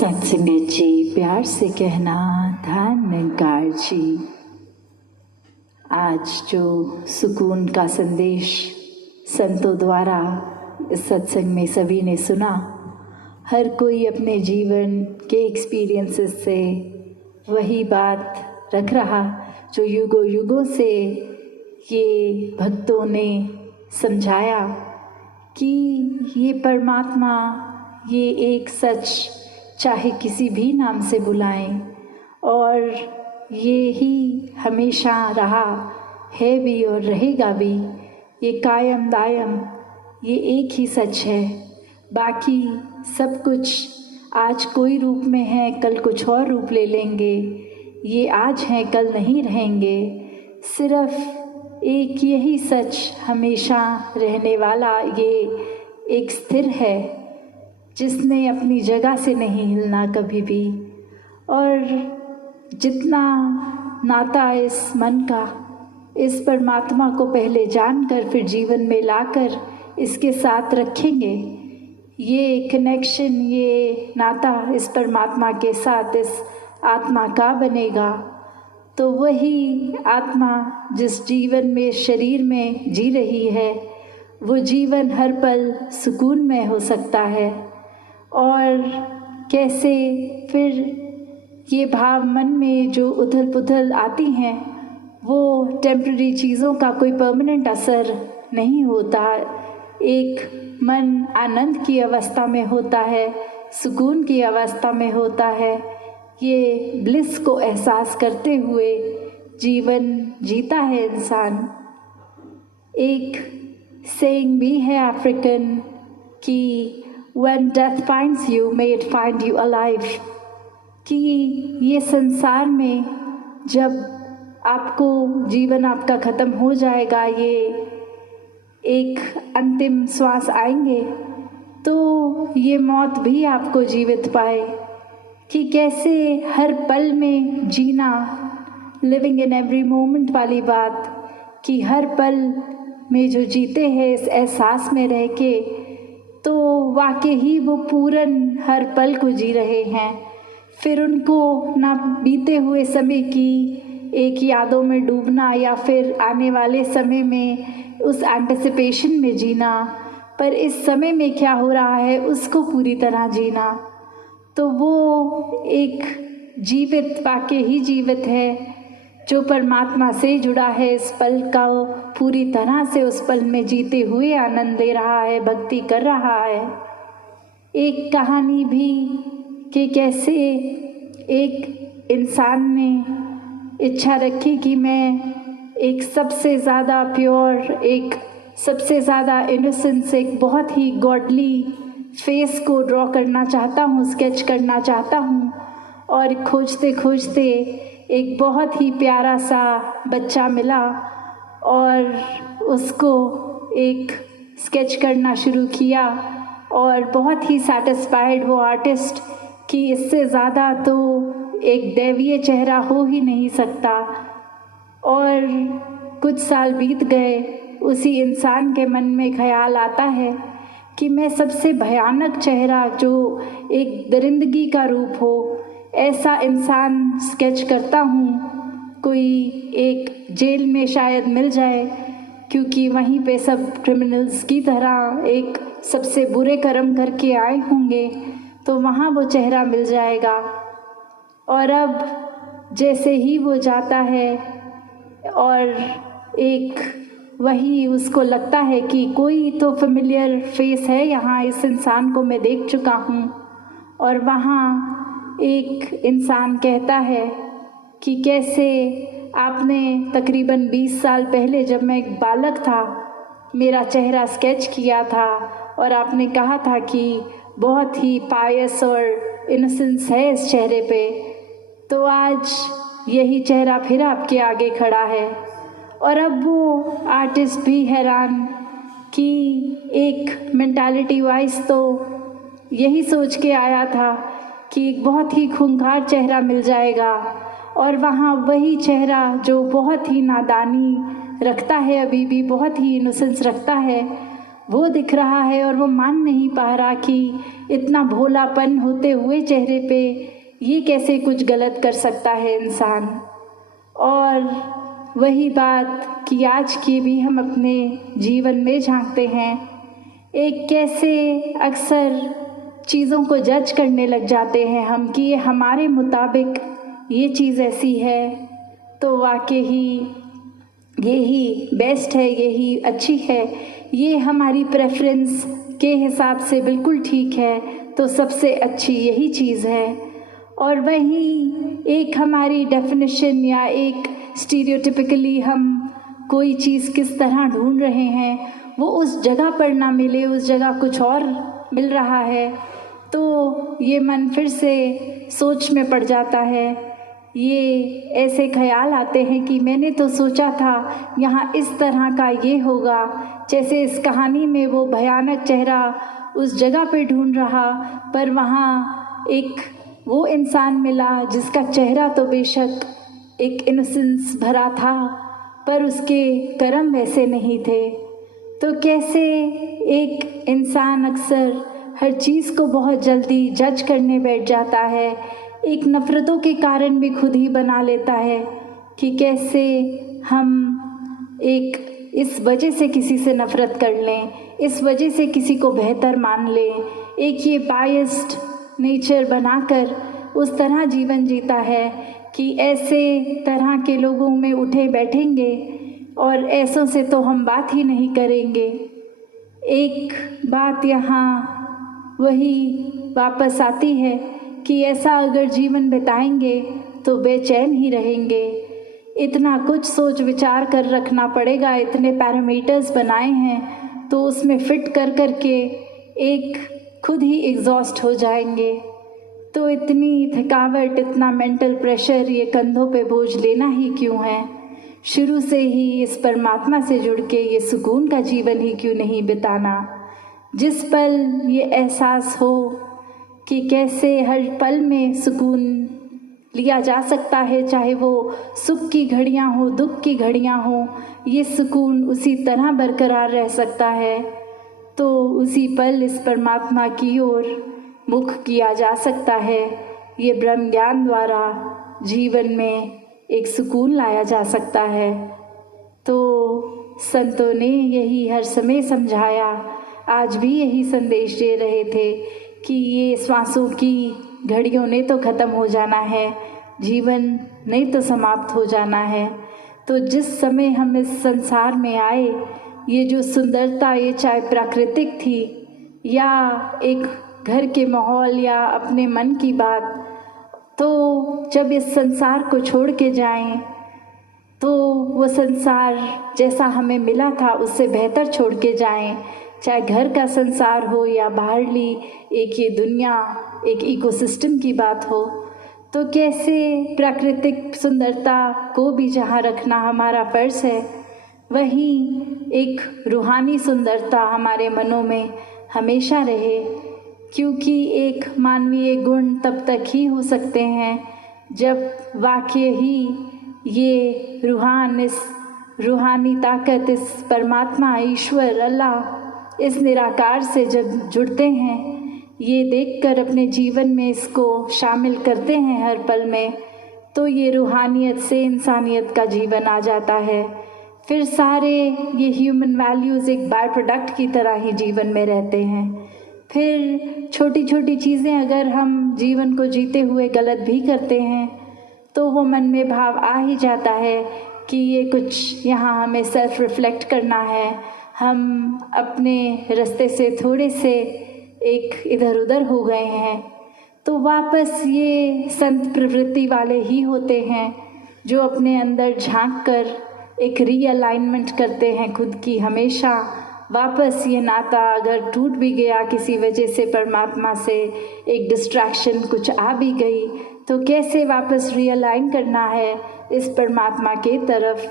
सत्संगत जी, प्यार से कहना ध्यान निरंकार जी। आज जो सुकून का संदेश संतों द्वारा इस सत्संग में सभी ने सुना, हर कोई अपने जीवन के एक्सपीरियंसेस से वही बात रख रहा जो युगों युगों से ये भक्तों ने समझाया कि ये परमात्मा, ये एक सच चाहे किसी भी नाम से बुलाएं, और ये ही हमेशा रहा है भी और रहेगा भी। ये कायम दायम, ये एक ही सच है। बाकी सब कुछ आज कोई रूप में है, कल कुछ और रूप ले लेंगे। ये आज हैं, कल नहीं रहेंगे। सिर्फ एक यही सच हमेशा रहने वाला, ये एक स्थिर है जिसने अपनी जगह से नहीं हिलना कभी भी। और जितना नाता इस मन का इस परमात्मा को पहले जानकर फिर जीवन में लाकर इसके साथ रखेंगे, ये कनेक्शन, ये नाता इस परमात्मा के साथ इस आत्मा का बनेगा, तो वही आत्मा जिस जीवन में शरीर में जी रही है, वो जीवन हर पल सुकून में हो सकता है। और कैसे फिर ये भाव मन में जो उथल पुथल आती हैं, वो टेम्पररी चीज़ों का कोई परमानेंट असर नहीं होता। एक मन आनंद की अवस्था में होता है, सुकून की अवस्था में होता है। ये ब्लिस को एहसास करते हुए जीवन जीता है इंसान। एक सेइंग भी है अफ्रीकन कि When death finds you, may it find you alive। कि ये संसार में जब आपको जीवन आपका ख़त्म हो जाएगा, ये एक अंतिम श्वास आएंगे, तो ये मौत भी आपको जीवित पाए। कि कैसे हर पल में जीना, लिविंग इन एवरी मोमेंट वाली बात, कि हर पल में जो जीते हैं इस एहसास में रह के, तो वाकई ही वो पूरन हर पल को जी रहे हैं। फिर उनको ना बीते हुए समय की एक यादों में डूबना या फिर आने वाले समय में उस एंटिसिपेशन में जीना, पर इस समय में क्या हो रहा है उसको पूरी तरह जीना। तो वो एक जीवित, वाकई ही जीवित है, जो परमात्मा से जुड़ा है, इस पल का पूरी तरह से उस पल में जीते हुए आनंद ले रहा है, भक्ति कर रहा है। एक कहानी भी कि कैसे एक इंसान ने इच्छा रखी कि मैं एक सबसे ज़्यादा प्योर, एक सबसे ज़्यादा इनोसेंस, एक बहुत ही गॉडली फेस को ड्रॉ करना चाहता हूँ, स्केच करना चाहता हूँ। और खोजते खोजते एक बहुत ही प्यारा सा बच्चा मिला और उसको एक स्केच करना शुरू किया, और बहुत ही सैटिस्फाइड वो आर्टिस्ट कि इससे ज़्यादा तो एक दैवीय चेहरा हो ही नहीं सकता। और कुछ साल बीत गए, उसी इंसान के मन में ख्याल आता है कि मैं सबसे भयानक चेहरा, जो एक दरिंदगी का रूप हो, ऐसा इंसान स्केच करता हूँ। कोई एक जेल में शायद मिल जाए, क्योंकि वहीं पे सब क्रिमिनल्स की तरह एक सबसे बुरे कर्म करके आए होंगे, तो वहाँ वो चेहरा मिल जाएगा। और अब जैसे ही वो जाता है और एक वही उसको लगता है कि कोई तो फेमिलियर फेस है यहाँ, इस इंसान को मैं देख चुका हूँ। और वहाँ एक इंसान कहता है कि कैसे आपने तकरीबन 20 साल पहले, जब मैं एक बालक था, मेरा चेहरा स्केच किया था, और आपने कहा था कि बहुत ही पायस और इनोसेंस है इस चेहरे पे। तो आज यही चेहरा फिर आपके आगे खड़ा है। और अब वो आर्टिस्ट भी हैरान कि एक मेंटालिटी वाइज तो यही सोच के आया था कि एक बहुत ही खूंखार चेहरा मिल जाएगा, और वहाँ वही चेहरा जो बहुत ही नादानी रखता है, अभी भी बहुत ही इनोसेंस रखता है, वो दिख रहा है और वो मान नहीं पा रहा कि इतना भोलापन होते हुए चेहरे पे ये कैसे कुछ गलत कर सकता है इंसान। और वही बात कि आज की भी हम अपने जीवन में झांकते हैं, एक कैसे अक्सर चीज़ों को जज करने लग जाते हैं हम कि ये हमारे मुताबिक ये चीज़ ऐसी है तो वाकई यही बेस्ट है, यही अच्छी है, ये हमारी प्रेफरेंस के हिसाब से बिल्कुल ठीक है, तो सबसे अच्छी यही चीज़ है। और वहीं एक हमारी डेफिनेशन या एक स्टीरियोटिपिकली हम कोई चीज़ किस तरह ढूंढ रहे हैं वो उस जगह पर ना मिले, उस जगह कुछ और मिल रहा है, तो ये मन फिर से सोच में पड़ जाता है। ये ऐसे ख्याल आते हैं कि मैंने तो सोचा था यहाँ इस तरह का ये होगा, जैसे इस कहानी में वो भयानक चेहरा उस जगह पे ढूंढ रहा, पर वहाँ एक वो इंसान मिला जिसका चेहरा तो बेशक एक इनोसेंस भरा था, पर उसके कर्म वैसे नहीं थे। तो कैसे एक इंसान अक्सर हर चीज़ को बहुत जल्दी जज करने बैठ जाता है, एक नफ़रतों के कारण भी खुद ही बना लेता है कि कैसे हम एक इस वजह से किसी से नफ़रत कर लें, इस वजह से किसी को बेहतर मान लें, एक ये बायस्ड नेचर बनाकर उस तरह जीवन जीता है कि ऐसे तरह के लोगों में उठे बैठेंगे और ऐसों से तो हम बात ही नहीं करेंगे। एक बात यहाँ वही वापस आती है कि ऐसा अगर जीवन बिताएंगे तो बेचैन ही रहेंगे, इतना कुछ सोच विचार कर रखना पड़ेगा, इतने पैरामीटर्स बनाए हैं तो उसमें फिट कर कर के एक खुद ही एग्जॉस्ट हो जाएंगे। तो इतनी थकावट, इतना मेंटल प्रेशर, ये कंधों पे बोझ लेना ही क्यों है? शुरू से ही इस परमात्मा से जुड़ के ये सुकून का जीवन ही क्यों नहीं बिताना, जिस पल ये एहसास हो कि कैसे हर पल में सुकून लिया जा सकता है, चाहे वो सुख की घड़ियाँ हो, दुख की घड़ियाँ हो, ये सुकून उसी तरह बरकरार रह सकता है। तो उसी पल इस परमात्मा की ओर मुख किया जा सकता है, ये ब्रह्म ज्ञान द्वारा जीवन में एक सुकून लाया जा सकता है। तो संतों ने यही हर समय समझाया, आज भी यही संदेश दे रहे थे कि ये श्वासों की घड़ियों ने तो ख़त्म हो जाना है, जीवन नहीं तो समाप्त हो जाना है। तो जिस समय हम इस संसार में आए, ये जो सुंदरता, ये चाहे प्राकृतिक थी या एक घर के माहौल या अपने मन की बात, तो जब इस संसार को छोड़ के जाएं तो वो संसार जैसा हमें मिला था उससे बेहतर छोड़ के जाएं, चाहे घर का संसार हो या बाहरली एक ये दुनिया, एक इकोसिस्टम की बात हो। तो कैसे प्राकृतिक सुंदरता को भी जहाँ रखना हमारा फर्ज है, वहीं एक रूहानी सुंदरता हमारे मनों में हमेशा रहे, क्योंकि एक मानवीय गुण तब तक ही हो सकते हैं जब वाकई ही ये रूहानी ताकत, इस परमात्मा, ईश्वर, अल्लाह, इस निराकार से जब जुड़ते हैं, ये देखकर अपने जीवन में इसको शामिल करते हैं हर पल में, तो ये रूहानियत से इंसानियत का जीवन आ जाता है। फिर सारे ये ह्यूमन वैल्यूज़ एक बाय प्रोडक्ट की तरह ही जीवन में रहते हैं। फिर छोटी छोटी चीज़ें अगर हम जीवन को जीते हुए गलत भी करते हैं तो वो मन में भाव आ ही जाता है कि ये कुछ यहाँ हमें सेल्फ रिफ्लेक्ट करना है, हम अपने रास्ते से थोड़े से एक इधर उधर हो गए हैं। तो वापस ये संत प्रवृत्ति वाले ही होते हैं जो अपने अंदर झांक कर एक रीअलाइनमेंट करते हैं खुद की। हमेशा वापस ये नाता अगर टूट भी गया किसी वजह से, परमात्मा से एक डिस्ट्रैक्शन कुछ आ भी गई, तो कैसे वापस रीअलाइन करना है इस परमात्मा के तरफ,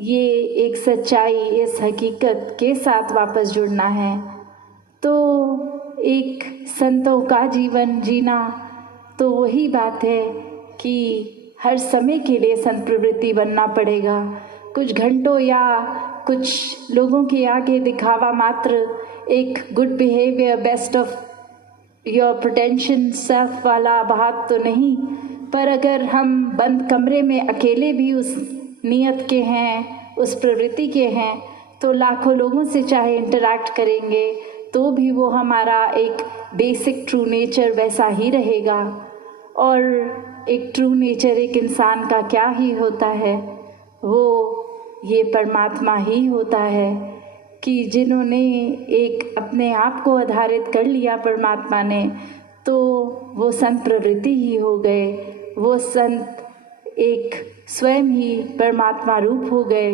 ये एक सच्चाई, इस हकीकत के साथ वापस जुड़ना है। तो एक संतों का जीवन जीना तो वही बात है कि हर समय के लिए संत प्रवृत्ति बनना पड़ेगा, कुछ घंटों या कुछ लोगों के आगे दिखावा मात्र, एक good behaviour, best of your pretension self वाला बात तो नहीं। पर अगर हम बंद कमरे में अकेले भी उस नियत के हैं, उस प्रवृत्ति के हैं, तो लाखों लोगों से चाहे इंटरैक्ट करेंगे तो भी वो हमारा एक बेसिक ट्रू नेचर वैसा ही रहेगा। और एक ट्रू नेचर एक इंसान का क्या ही होता है, वो ये परमात्मा ही होता है कि जिन्होंने एक अपने आप को आधारित कर लिया परमात्मा ने, तो वो संत प्रवृत्ति ही हो गए। वो संत एक स्वयं ही परमात्मा रूप हो गए।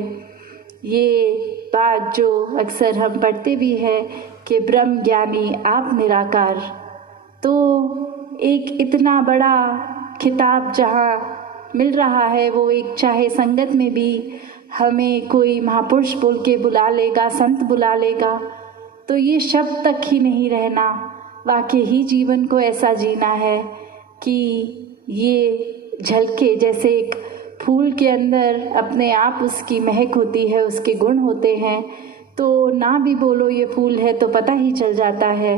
ये बात जो अक्सर हम पढ़ते भी है कि ब्रह्म ज्ञानी आप निराकार, तो एक इतना बड़ा खिताब जहाँ मिल रहा है, वो एक चाहे संगत में भी हमें कोई महापुरुष बोल के बुला लेगा, संत बुला लेगा, तो ये शब्द तक ही नहीं रहना, वाकई ही जीवन को ऐसा जीना है कि ये झलके जैसे एक फूल के अंदर अपने आप उसकी महक होती है, उसके गुण होते हैं, तो ना भी बोलो ये फूल है तो पता ही चल जाता है।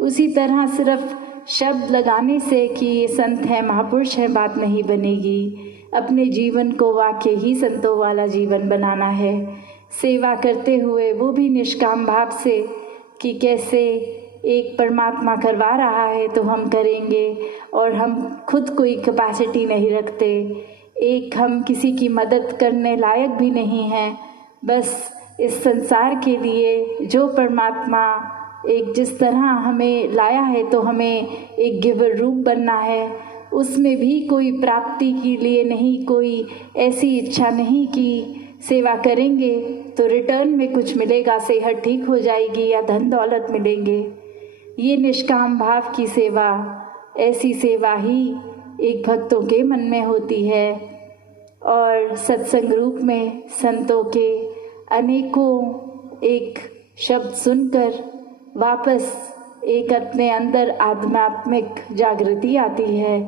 उसी तरह सिर्फ शब्द लगाने से कि ये संत है, महापुरुष है, बात नहीं बनेगी। अपने जीवन को वाकई ही संतों वाला जीवन बनाना है, सेवा करते हुए वो भी निष्काम भाव से कि कैसे एक परमात्मा करवा रहा है तो हम करेंगे, और हम खुद कोई कैपेसिटी नहीं रखते, एक हम किसी की मदद करने लायक भी नहीं हैं। बस इस संसार के लिए जो परमात्मा एक जिस तरह हमें लाया है तो हमें एक गिवर रूप बनना है, उसमें भी कोई प्राप्ति के लिए नहीं, कोई ऐसी इच्छा नहीं कि सेवा करेंगे तो रिटर्न में कुछ मिलेगा, सेहत ठीक हो जाएगी या धन दौलत मिलेंगे। ये निष्काम भाव की सेवा, ऐसी सेवा ही एक भक्तों के मन में होती है। और सत्संग रूप में संतों के अनेकों एक शब्द सुनकर वापस एक अपने अंदर आध्यात्मिक जागृति आती है।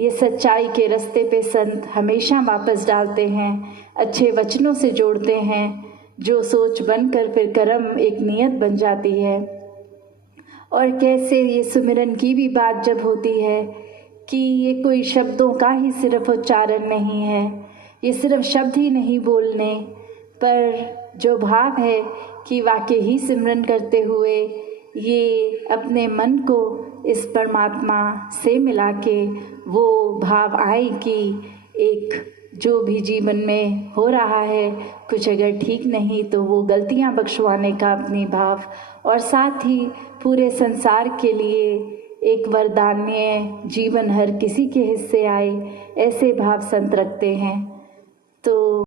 ये सच्चाई के रास्ते पे संत हमेशा वापस डालते हैं, अच्छे वचनों से जोड़ते हैं, जो सोच बनकर फिर कर्म एक नियत बन जाती है। और कैसे ये सुमिरन की भी बात जब होती है कि ये कोई शब्दों का ही सिर्फ उच्चारण नहीं है, ये सिर्फ शब्द ही नहीं बोलने, पर जो भाव है कि वाकई ही सिमरन करते हुए ये अपने मन को इस परमात्मा से मिला के वो भाव आए कि एक जो भी जीवन में हो रहा है कुछ अगर ठीक नहीं तो वो गलतियां बख्शवाने का अपनी भाव, और साथ ही पूरे संसार के लिए एक वरदान्य जीवन हर किसी के हिस्से आए, ऐसे भाव संत रखते हैं। तो